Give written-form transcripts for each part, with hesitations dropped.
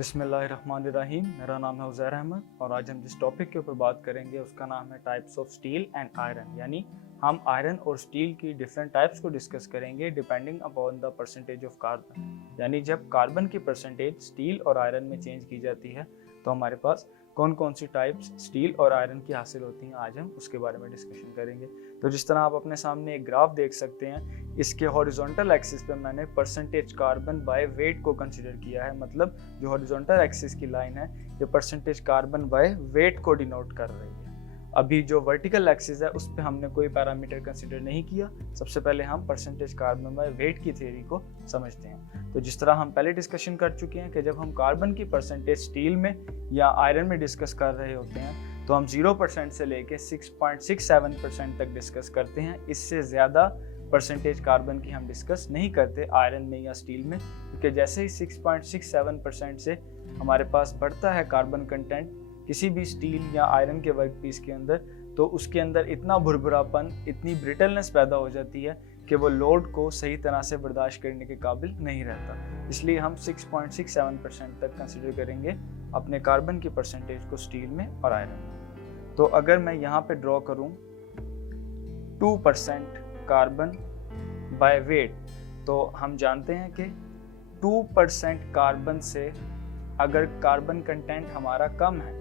बिस्मिल्लाहिर्रहमानिर्रहीम। मेरा नाम है उज़ैर अहमद और आज हम जिस टॉपिक के ऊपर बात करेंगे उसका नाम है types of steel and iron, यानी हम आयरन और स्टील की डिफरेंट टाइप्स को डिस्कस करेंगे depending upon the percentage of carbon. यानी जब कार्बन की परसेंटेज स्टील और आयरन में चेंज की जाती है तो हमारे पास कौन कौन सी टाइप्स स्टील और आयरन की हासिल होती हैं, आज हम उसके बारे में डिस्कशन करेंगे। तो जिस तरह आप अपने सामने एक ग्राफ देख सकते हैं, इसके हॉरिजॉन्टल एक्सिस पे मैंने परसेंटेज कार्बन बाय वेट को कंसीडर किया है। मतलब जो हॉरिजॉन्टल एक्सिस की लाइन है ये परसेंटेज कार्बन बाय वेट को डिनोट कर रही है। अभी जो वर्टिकल एक्सिस है उस पर हमने कोई पैरामीटर कंसीडर नहीं किया। सबसे पहले हम परसेंटेज कार्बन बाय वेट की थ्योरी को समझते हैं। तो जिस तरह हम पहले डिस्कशन कर चुके हैं कि जब हम कार्बन की परसेंटेज स्टील में या आयरन में डिस्कस कर रहे होते हैं तो हम 0% से लेके 6.67% तक डिस्कस करते हैं। इससे ज़्यादा परसेंटेज कार्बन की हम डिस्कस नहीं करते आयरन में या स्टील में, क्योंकि जैसे ही 6.67% से हमारे पास बढ़ता है कार्बन कंटेंट किसी भी स्टील या आयरन के वर्क पीस के अंदर, तो उसके अंदर इतना भुरभुरापन, इतनी ब्रिटलनेस पैदा हो जाती है कि वो लोड को सही तरह से बर्दाश्त करने के काबिल नहीं रहता। इसलिए हम 6.67% तक कंसिडर करेंगे अपने कार्बन की परसेंटेज को स्टील में और आयरन में। तो अगर मैं यहाँ पे ड्रॉ करूँ 2% कार्बन बाय वेट, तो हम जानते हैं कि 2% कार्बन से अगर कार्बन कंटेंट हमारा कम है,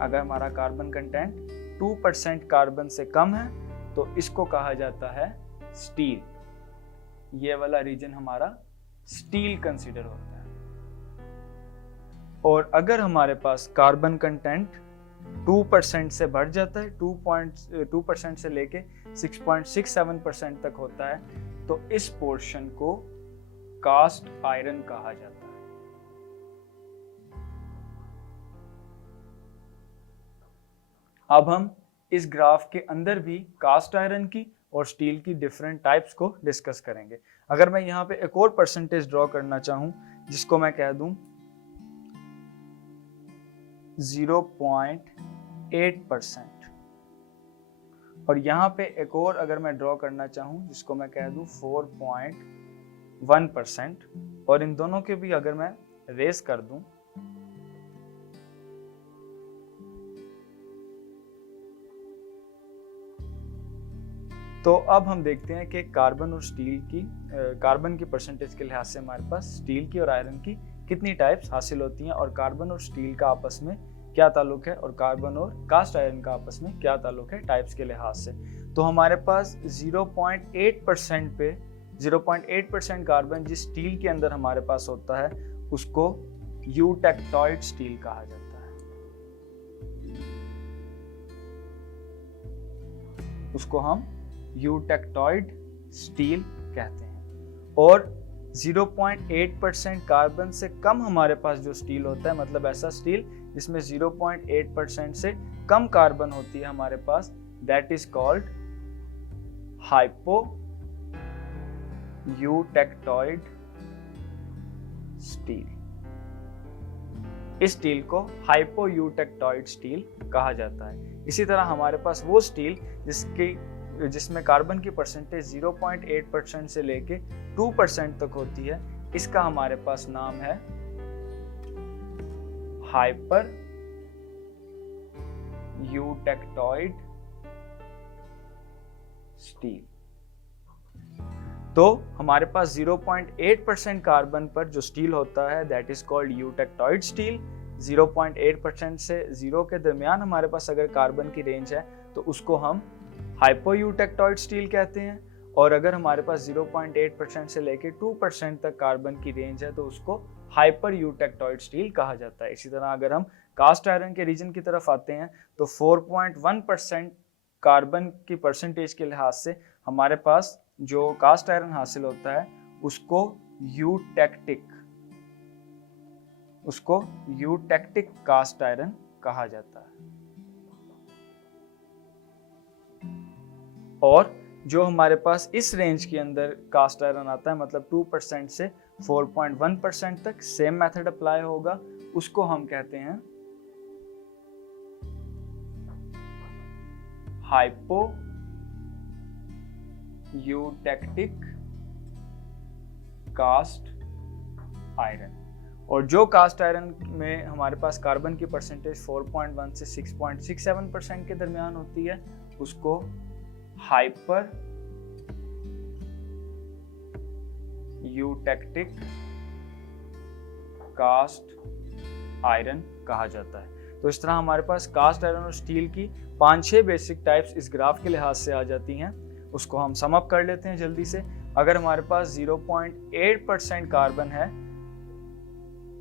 अगर हमारा कार्बन कंटेंट 2% कार्बन से कम है तो इसको कहा जाता है स्टील। ये वाला रीजन हमारा स्टील कंसीडर होता है। और अगर हमारे पास कार्बन कंटेंट 2% से बढ़ जाता है, 2% से लेके 6.67% तक होता है, तो इस पोर्शन को कास्ट आयरन कहा जाता है। अब हम इस ग्राफ के अंदर भी कास्ट आयरन की और स्टील की डिफरेंट टाइप्स को डिस्कस करेंगे। अगर मैं यहाँ पे एक और परसेंटेज ड्रॉ करना चाहूँ जिसको मैं कह दूं 0.8%, और यहाँ पे एक और अगर मैं ड्रॉ करना चाहूँ जिसको मैं कह दूं 4.1%, और इन दोनों के भी अगर मैं रेस कर दूं तो अब हम देखते हैं कि कार्बन और स्टील की कार्बन की परसेंटेज के लिहाज से हमारे पास स्टील की और आयरन की कितनी टाइप्स हासिल होती हैं, और कार्बन और स्टील का आपस में क्या ताल्लुक है, और कार्बन और कास्ट आयरन का आपस में क्या ताल्लुक है टाइप्स के लिहाज से। तो हमारे पास 0.8% पे 0.8% कार्बन जिस स्टील के अंदर हमारे पास होता है उसको यूटेक्टॉइड स्टील कहा जाता है। उसको हम यूटेक्टॉइड स्टील कहते हैं। और 0.8% कार्बन से कम हमारे पास जो स्टील होता है, मतलब ऐसा स्टील जिसमें 0.8% से कम कार्बन होती है हमारे पास, that is called hypoeutectoid steel. इस स्टील को हाइपो यूटेक्टॉइड स्टील कहा जाता है। इसी तरह हमारे पास वो स्टील जिसमें कार्बन की परसेंटेज 0.8% से लेके 2% तक होती है, इसका हमारे पास नाम है हाइपर यूटेक्टॉइड स्टील। तो हमारे पास 0.8% कार्बन पर जो स्टील होता है that is called eutectoid steel. 0.8% से 0 के दरमियान हमारे पास अगर कार्बन की रेंज है तो उसको हम हाइपो यूटेक्टॉइड स्टील कहते हैं, और अगर हमारे पास 0.8% से लेके 2% तक कार्बन की रेंज है तो उसको हाइपर यूटेक्टॉइड स्टील कहा जाता है। इसी तरह अगर हम कास्ट आयरन के रीजन की तरफ आते हैं तो 4.1% कार्बन की परसेंटेज के लिहाज से हमारे पास जो कास्ट आयरन हासिल होता है उसको यूटेक्टिक कास्ट आयरन कहा जाता है। और जो हमारे पास इस रेंज के अंदर कास्ट आयरन आता है, मतलब 2% से 4.1% तक सेम मेथड अप्लाई होगा, उसको हम कहते हैं हाइपो यूटेक्टिक कास्ट आयरन। और जो कास्ट आयरन में हमारे पास कार्बन की परसेंटेज 4.1 से 6.67% के दरमियान होती है उसको हाइपर यूटेक्टिक कास्ट आयरन कहा जाता है। तो इस तरह हमारे पास कास्ट आयरन और स्टील की 5-6 बेसिक टाइप्स इस ग्राफ के लिहाज से आ जाती हैं। उसको हम सम अप कर लेते हैं जल्दी से। अगर हमारे पास 0.8% कार्बन है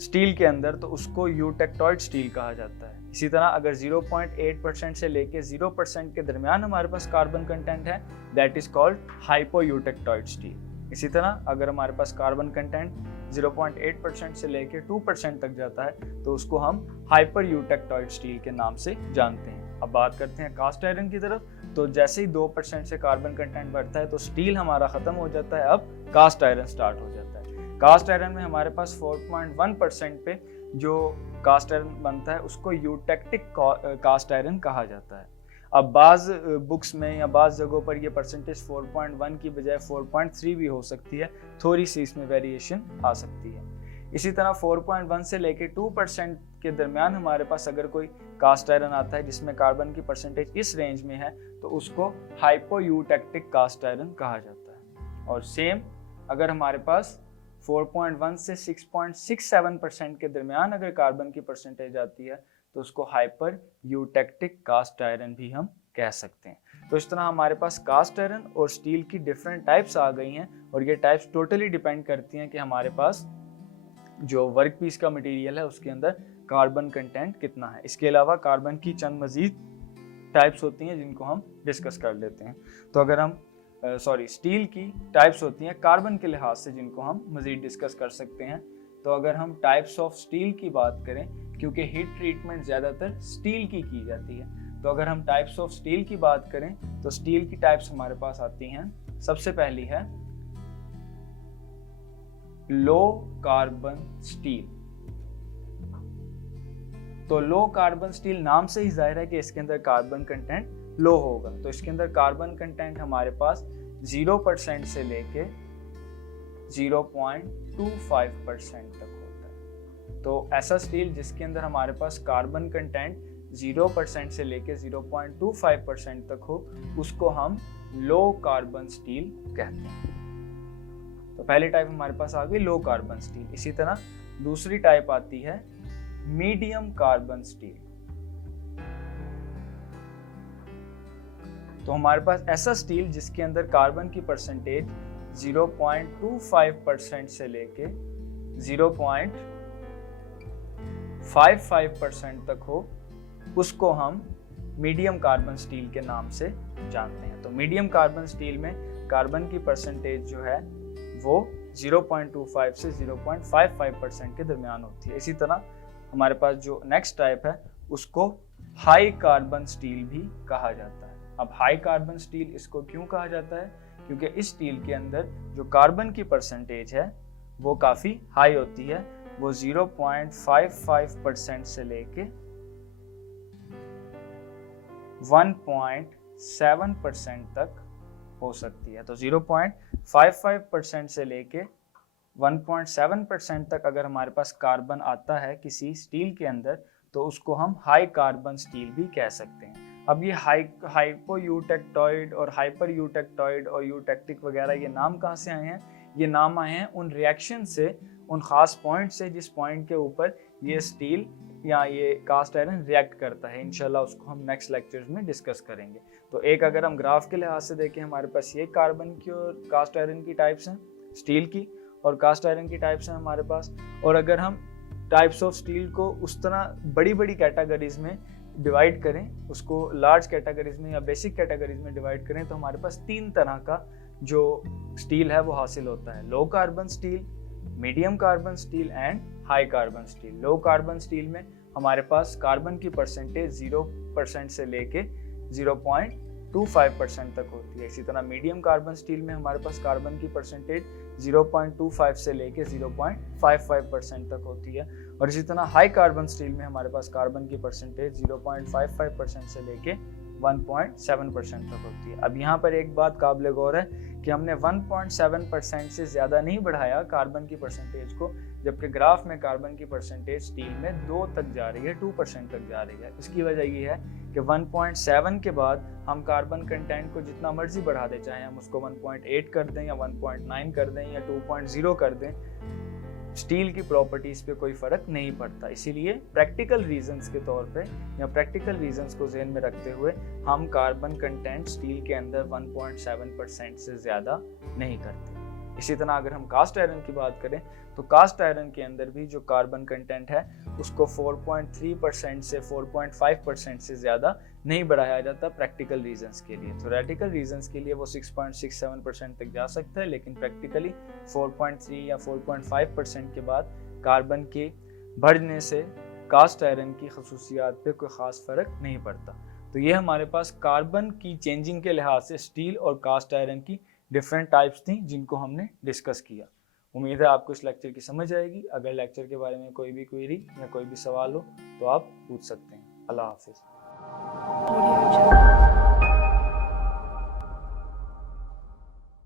स्टील के अंदर तो उसको यूटेक्टॉइड स्टील कहा जाता है। इसी तरह अगर 0.8% से लेके 0% के दरमियान हमारे पास कार्बन कंटेंट है दैट इज कॉल्ड हाइपोयूटेक्टॉइड स्टील। इसी तरह अगर हमारे पास कार्बन कंटेंट 0.8% से लेके 2% तक जाता है तो उसको हम हाइपर यूटेक्टॉइड स्टील के नाम से जानते हैं। अब बात करते हैं कास्ट आयरन की तरफ। तो जैसे ही 2% से कार्बन कंटेंट बढ़ता है तो स्टील हमारा खत्म हो जाता है, अब कास्ट आयरन स्टार्ट हो जाता है। कास्ट आयरन में हमारे पास 4.1% पे जो कास्ट आयरन बनता है उसको यूटेक्टिक कास्ट आयरन कहा जाता है। अब बाज़ बुक्स में या बाज़ जगहों पर ये परसेंटेज 4.1 की बजाय 4.3 भी हो सकती है, थोड़ी सी इसमें वेरिएशन आ सकती है। इसी तरह 4.1 से लेके 2% के दरमियान हमारे पास अगर कोई कास्ट आयरन आता है जिसमें कार्बन की परसेंटेज इस रेंज में है तो उसको हाइपोयूटेक्टिक कास्ट आयरन कहा जाता है। और सेम अगर हमारे पास 4.1 से 6.67% के दरमियान अगर कार्बन की परसेंटेज आती है तो उसको हाइपर यूटेक्टिक कास्ट आयरन भी हम कह सकते हैं। तो इस तरह हमारे पास कास्ट आयरन और स्टील की डिफरेंट टाइप्स आ गई हैं और ये टाइप्स टोटली डिपेंड करती हैं कि हमारे पास जो वर्क पीस का मटेरियल है उसके अंदर कार्बन कंटेंट कितना है। इसके अलावा कार्बन की चंद मजीद टाइप्स होती हैं जिनको हम डिस्कस कर लेते हैं। तो अगर हम स्टील की टाइप्स होती हैं कार्बन के लिहाज से जिनको हम मजीद डिस्कस कर सकते हैं। तो अगर हम टाइप्स ऑफ स्टील की बात करें, क्योंकि हीट ट्रीटमेंट ज़्यादातर स्टील की जाती है, तो अगर हम टाइप्स ऑफ स्टील की बात करें तो स्टील की टाइप्स हमारे पास आती हैं। सबसे पहली है लो कार्बन स्टील। तो लो कार्बन स्टील नाम से ही जाहिर है कि इसके अंदर कार्बन कंटेंट लो होगा। तो इसके अंदर कार्बन कंटेंट हमारे पास 0% से लेके 0.25% तक होता है। तो ऐसा स्टील जिसके अंदर हमारे पास कार्बन कंटेंट 0% से लेके 0.25% तक हो उसको हम लो कार्बन स्टील कहते हैं। तो पहली टाइप हमारे पास आ गई लो कार्बन स्टील। इसी तरह दूसरी टाइप आती है मीडियम कार्बन स्टील। तो हमारे पास ऐसा स्टील जिसके अंदर कार्बन की परसेंटेज 0.25% से लेके 0.55% तक हो उसको हम मीडियम कार्बन स्टील के नाम से जानते हैं। तो मीडियम कार्बन स्टील में कार्बन की परसेंटेज जो है वो 0.25 से 0.55% के दरमियान होती है। इसी तरह हमारे पास जो नेक्स्ट टाइप है उसको हाई कार्बन स्टील भी कहा जाता है। अब हाई कार्बन स्टील इसको क्यों कहा जाता है? क्योंकि इस स्टील के अंदर जो कार्बन की परसेंटेज है वो काफ़ी हाई होती है, वो 0.55% से लेके 1.7% तक हो सकती है। तो 0.55% से लेके 1.7% तक अगर हमारे पास कार्बन आता है किसी स्टील के अंदर तो उसको हम हाई कार्बन स्टील भी कह सकते हैं। अब ये हाइपोयूटेक्टॉइड और हाइपर यूटेक्टॉइड और यूटेक्टिक वगैरह ये नाम कहाँ से आए हैं? ये नाम आए हैं उन रिएक्शन से, उन खास पॉइंट से जिस पॉइंट के ऊपर ये स्टील या ये कास्ट आयरन रिएक्ट करता है। इंशाल्लाह उसको हम नेक्स्ट लेक्चर्स में डिस्कस करेंगे। तो एक अगर हम ग्राफ के लिहाज से देखें हमारे पास ये कार्बन की और कास्ट आयरन की टाइप्स हैं, स्टील की और कास्ट आयरन की टाइप्स हैं हमारे पास। और अगर हम टाइप्स ऑफ स्टील को उस तरह बड़ी बड़ी कैटेगरीज में डिवाइड करें, उसको लार्ज कैटेगरीज में या बेसिक कैटेगरीज में डिवाइड करें तो हमारे पास 3 तरह का जो स्टील है वो हासिल होता है। Low carbon steel, medium carbon steel and high carbon steel. Low carbon steel में हमारे पास कार्बन की परसेंटेज 0% से लेके 0.25% तक होती है। इसी तरह मीडियम कार्बन स्टील में हमारे पास कार्बन की परसेंटेज 0.25 से लेके 0.55% तक होती है। और इसी तरह हाई कार्बन स्टील में हमारे पास कार्बन की परसेंटेज 0.55% से लेके 1.7% तक होती है। अब यहाँ पर एक बात काबिल गौर है कि हमने 1.7% से ज़्यादा नहीं बढ़ाया कार्बन की परसेंटेज को, जबकि ग्राफ में कार्बन की परसेंटेज स्टील में 2 तक जा रही है, 2% तक जा रही है। इसकी वजह ये है कि 1.7 के बाद हम कार्बन कंटेंट को जितना मर्जी बढ़ा दें, चाहे हम उसको 1.8 कर दें या 1.9 कर दें या 2.0 कर दें, स्टील की प्रॉपर्टीज पे कोई फर्क नहीं पड़ता। इसीलिए प्रैक्टिकल रीजंस के तौर पे या प्रैक्टिकल रीजंस को ज़हन में रखते हुए हम कार्बन कंटेंट स्टील के अंदर 1.7% से ज़्यादा नहीं करते। इसी तरह अगर हम कास्ट आयरन की बात करें तो कास्ट आयरन के अंदर भी जो कार्बन कंटेंट है उसको 4.3% से 4.5% से ज़्यादा नहीं बढ़ाया जाता प्रैक्टिकल रीजंस के लिए। थ्योरेटिकल रीजंस के लिए वो 6.67% तक जा सकता है, लेकिन प्रैक्टिकली 4.3 या 4.5% के बाद कार्बन के बढ़ने से कास्ट आयरन की खसूसियात पे कोई ख़ास फ़र्क नहीं पड़ता। तो ये हमारे पास कार्बन की चेंजिंग के लिहाज से स्टील और कास्ट आयरन की डिफरेंट टाइप्स थी जिनको हमने डिस्कस किया। उम्मीद है आपको इस लेक्चर की समझ आएगी। अगर लेक्चर के बारे में कोई भी क्वेरी या कोई भी सवाल हो तो आप पूछ सकते हैं। अल्लाह हाफिज़।